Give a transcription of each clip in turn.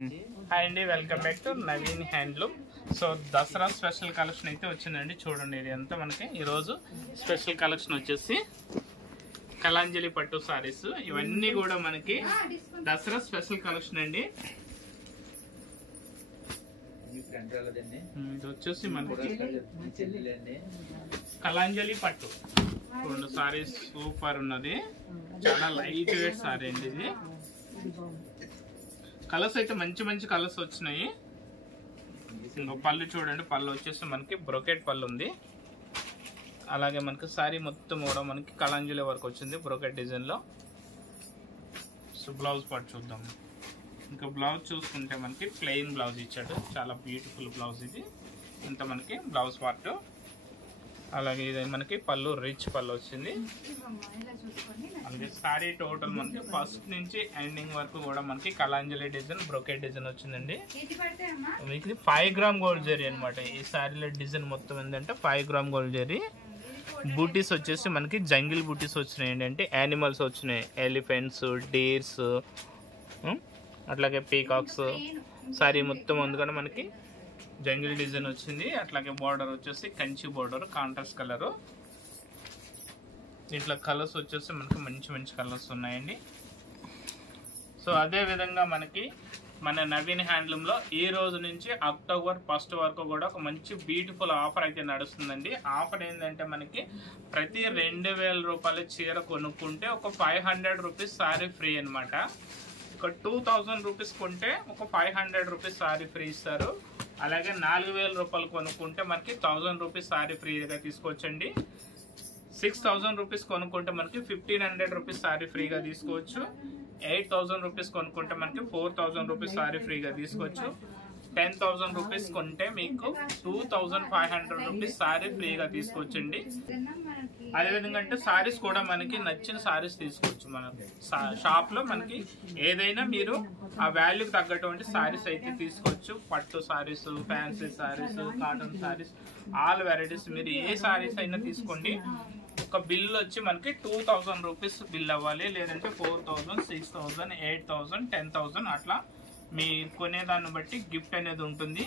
Hi అండి, welcome back to Naveen handloom. So Dasara special collection అయితే వచ్చిందండి. చూడండి, ఇది అంతా మనకి ఈరోజు స్పెషల్ కలెక్షన్ వచ్చేసి కలాంజలి పట్టు సారీస్. ఇవన్నీ కూడా మనకి దసరా స్పెషల్ కలెక్షన్ అండి. ఇది వచ్చేసి మనకి కలాంజలి పట్టు రెండు సారీస్ సూపర్ ఉన్నది. చాలా లైట్ వెయిట్ సారీ అండి. ఇది కలర్స్ అయితే మంచి మంచి కలర్స్ వచ్చినాయి. ఇంకో పళ్ళు చూడండి, పళ్ళు వచ్చేసి మనకి బ్రోకెట్ పళ్ళు ఉంది. అలాగే మనకి సారీ మొత్తం కూడా మనకి కలాంజలి వరకు వచ్చింది బ్రోకెట్ డిజైన్ లో. సో బ్లౌజ్ పార్ట్ చూద్దాం. ఇంకా బ్లౌజ్ చూసుకుంటే మనకి ప్లెయిన్ బ్లౌజ్ ఇచ్చాడు, చాలా బ్యూటిఫుల్ బ్లౌజ్. ఇది ఇంత మనకి బ్లౌజ్ పార్ట్. అలాగే ఇది మనకి పళ్ళు రిచ్ పళ్ళు వచ్చింది. అలాగే సారీ టోటల్ మనకి ఫస్ట్ నుంచి ఎండింగ్ వరకు కూడా మనకి కలాంజలి డిజైన్ బ్రోకెట్ డిజైన్ వచ్చిందండి. మీకు 5 గ్రామ్ గోల్డ్ జరీ అనమాట. ఈ సారీలో డిజైన్ మొత్తం ఏంటంటే 5 గ్రామ్ గోల్డ్ జరీ. బూటీస్ వచ్చేసి మనకి జంగిల్ బూటీస్ వచ్చినాయండి. అంటే యానిమల్స్ వచ్చినాయి, ఎలిఫెంట్స్, డీర్స్, అట్లాగే పీకాక్స్. సారీ మొత్తం అందుకని మనకి జంగిల్ డిజైన్ వచ్చింది. అట్లాగే బార్డర్ వచ్చేసి కంచి బార్డర్, కాంట్రాస్ట్ కలర్. దీంట్లో కలర్స్ వచ్చేసి మనకి మంచి మంచి కలర్స్ ఉన్నాయండి. సో అదే విధంగా మనకి మన నవీన్ హ్యాండ్లూమ్ లో ఈ రోజు నుంచి అక్టోబర్ 1 వరకు కూడా ఒక మంచి బ్యూటిఫుల్ ఆఫర్ అయితే నడుస్తుందండి. ఆఫర్ ఏంటంటే మనకి ప్రతి 2000 రూపాయల చీర కొనుక్కుంటే ఒక 500 రూపీస్ సారీ ఫ్రీ అనమాట. ఒక 2000 రూపీస్ కొంటే ఒక 500 రూపీస్ సారీ ఫ్రీ ఇస్తారు. అలాగే 4000 రూపాయలు కొనుక్కుంటే మనకి 1000 రూపీస్ సారీ ఫ్రీగా తీసుకోవచ్చండి. 6000 రూపీస్ కొనుక్కుంటే మనకి 1500 రూపీస్ సారీ ఫ్రీగా తీసుకోవచ్చు. 8000 రూపీస్ కొనుక్కుంటే మనకి 4000 రూపీస్ సారీ ఫ్రీగా తీసుకోవచ్చు. 10,000 రూపీస్ కొంటే మీకు 2500 రూపీస్ సారీ ఫ్రీగా తీసుకోవచ్చండి. అదేవిధంగా అంటే సారీస్ కూడా మనకి నచ్చిన సారీస్ తీసుకోవచ్చు. మనం షాప్ లో మనకి ఏదైనా మీరు ఆ వాల్యూకి తగ్గటువంటి సారీస్ అయితే తీసుకోవచ్చు. పట్టు saris, fancy saris, cotton saris, all varieties మీరు ఏ సారీస్ అయినా తీసుకోండి. ఒక బిల్ వచ్చి మనకి 2000 రూపీస్ బిల్ అవ్వాలి. లేదంటే 4000, 6000, 8000, 10,000 అట్లా మీ కొనేదాన్ని బట్టి గిఫ్ట్ అనేది ఉంటుంది.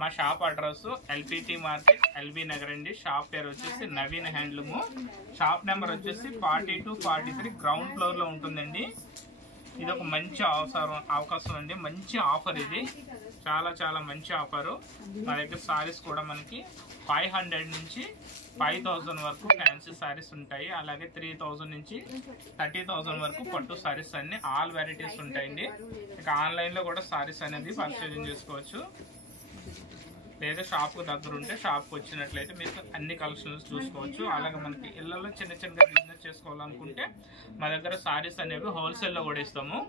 మా shop address LPT market, LB Nagar అండి. షాప్ పేరు వచ్చేసి నవీన్ హ్యాండ్లూమ్. షాప్ నెంబర్ వచ్చేసి 42, 43 గ్రౌండ్ ఫ్లోర్ లో ఉంటుందండి. ఇది ఒక మంచి అవకాశం అండి, మంచి ఆఫర్. ఇది చాలా చాలా మంచి ఆఫరు. మా దగ్గర సారీస్ కూడా మనకి 500 నుంచి 5000 వరకు ఫ్యాన్సీ సారీస్ ఉంటాయి. అలాగే 3000 నుంచి 30,000 వరకు పట్టు సారీస్ అన్ని ఆల్ వెరైటీస్ ఉంటాయండి. ఇక ఆన్లైన్ లో కూడా సారీస్ అనేది పర్చేజింగ్ చేసుకోవచ్చు. లేదా షాప్ కు దగ్గర ఉంటే షాప్ కు వచ్చినట్లయితే మీకు అన్ని కలెక్షన్స్ చూసుకోవచ్చు. అలాగే మనకి ఇళ్లలో చిన్న చిన్నగా బిజినెస్ చేసుకోవాలనుకుంటే మా దగ్గర సారీస్ అనేవి హోల్సేల్ లో కూడా ఇస్తాము.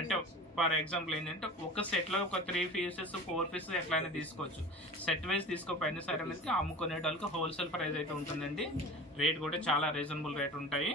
అంటే ఫర్ ఎగ్జాంపుల్ ఏంటంటే ఒక సెట్ లో ఒక 3 పీసెస్ 4 పీసెస్ ఎట్లయినా తీసుకోవచ్చు. సెట్ వైజ్ తీసుకోపోయినా సరే మనకి అమ్ముకునే వాళ్ళకి హోల్సేల్ ప్రైస్ అయితే ఉంటుందండి. రేట్ కూడా చాలా రీజనబుల్ రేట్ ఉంటాయి.